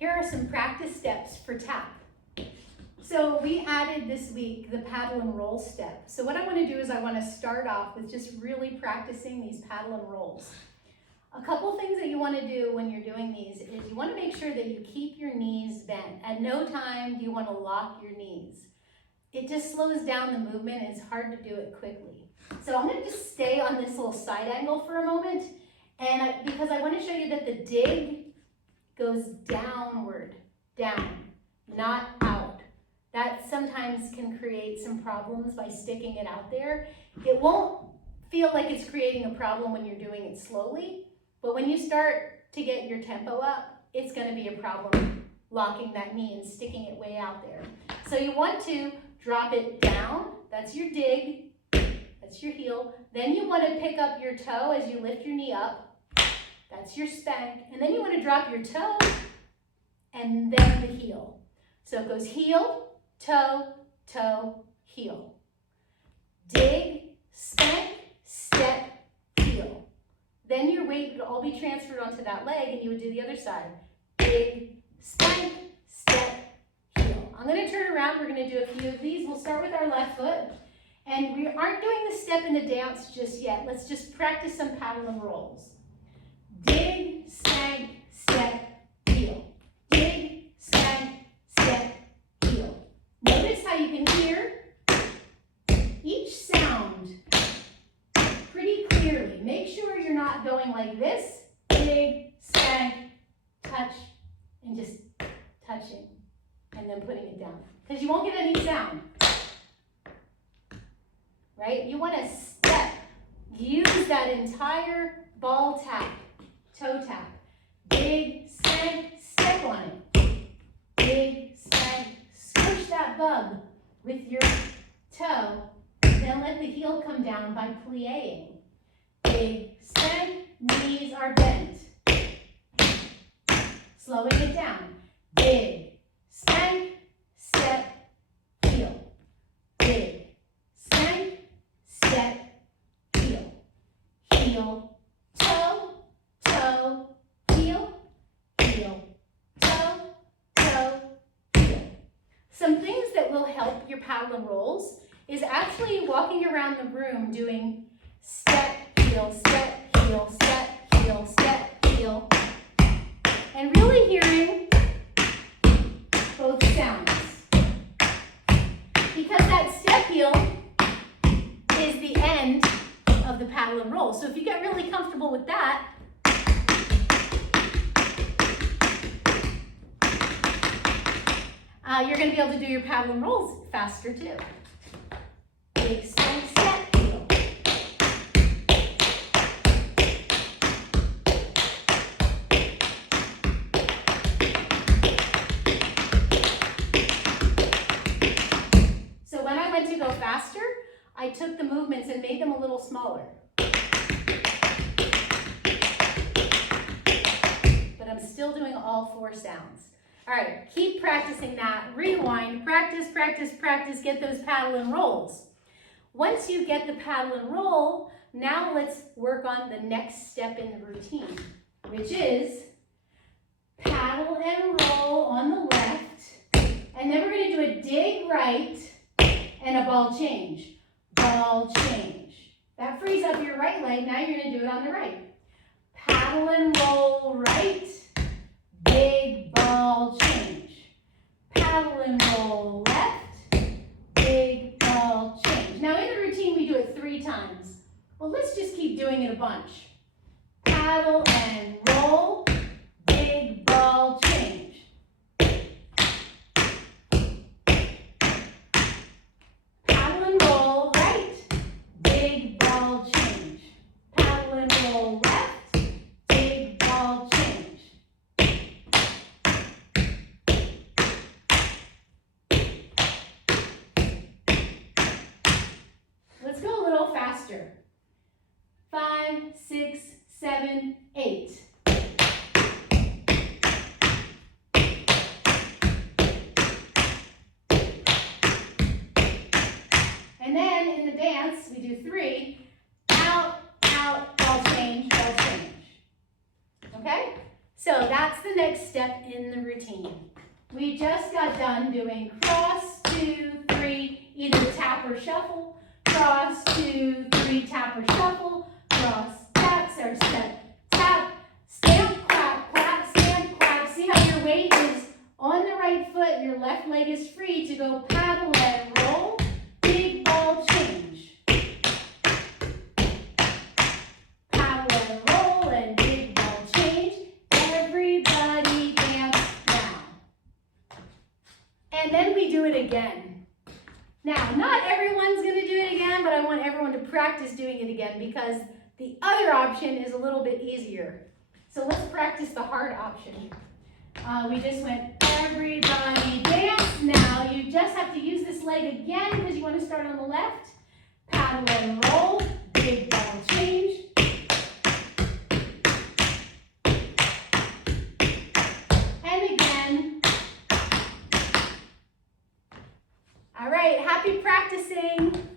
Here are some practice steps for tap. So we added this week the paddle and roll step. So what I want to do is I want to start off with just really practicing these paddle and rolls. A couple things that you want to do when you're doing these is you want to make sure that you keep your knees bent. At no time do you want to lock your knees. It just slows down the movement and it's hard to do it quickly. So I'm going to just stay on this little side angle for a moment, and because I want to show you that the dig goes downward, down, not out. That sometimes can create some problems by sticking it out there. It won't feel like it's creating a problem when you're doing it slowly, but when you start to get your tempo up, it's going to be a problem locking that knee and sticking it way out there. So you want to drop it down, that's your dig, that's your heel. Then you want to pick up your toe as you lift your knee up, that's your spank. And then you want to drop your toe and then the heel. So it goes heel, toe, toe, heel. Dig, spank, step, heel. Then your weight would all be transferred onto that leg and you would do the other side. Dig, spank, step, heel. I'm going to turn around. We're going to do a few of these. We'll start with our left foot. And we aren't doing the step in the dance just yet. Let's just practice some paddle and rolls. Dig, spank, step, heel. Dig, spank, step, heel. Notice how you can hear each sound pretty clearly. Make sure you're not going like this. Dig, spank, touch, and just touching, and then putting it down. Because you won't get any sound. Right? You want to step. Use that entire ball tap, toe tap. Dig, spank, step on it. Dig, spank, squish that bug with your toe. Then let the heel come down by plieing. Dig, spank, knees are bent. Slowing it down. Dig, spank, step, heel. Dig, spank, step, heel. Heel, toe, toe, heel. Heel, toe, toe, heel. Some things that will help your paddle and rolls is actually walking around the room doing step, heel, step, heel, step, heel, step, heel. And really hearing both sounds. Because that step heel is the end of the paddle and roll. So if you get really comfortable with that, you're going to be able to do your paddle and rolls faster too. Big spank, step, heel. So when I went to go faster, I took the movements and made them a little smaller. But I'm still doing all four sounds. All right, keep practicing that. Rewind, practice, practice, practice, get those paddle and rolls. Once you get the paddle and roll, now let's work on the next step in the routine, which is paddle and roll on the left, and then we're going to do a dig right and a ball change. Ball change. That frees up your right leg. Now you're going to do it on the right. Paddle and roll right, big ball change. Paddle and roll left, big ball change. Now in the routine we do it 3 times. Well, let's just keep doing it a bunch. Paddle and roll, big ball change. Paddle and roll right, big ball change. Paddle and roll left, big ball change. Let's go a little faster. 5, 6, 7, 8. And then in the dance, we do 3. Out, out, ball change, ball change. Okay? So that's the the next step in the routine. We just got done doing cross, 2, 3, either tap or shuffle, cross, 2, 3, tap or shuffle, cross, tap, or step, tap, stamp, clap, clap, stamp, clap. See how your weight is on the right foot, your left leg is free to go paddle and roll, big ball change. Paddle and roll and big ball change. Everybody dance now. And then we do it again. Now, not everyone's going to do it again, but I want everyone to practice doing it again because the other option is a little bit easier. So let's practice the hard option. We just went everybody dance. Now you just have to use this leg again because you want to start on the left. Paddle and roll, big ball change. And again. All right, happy practicing.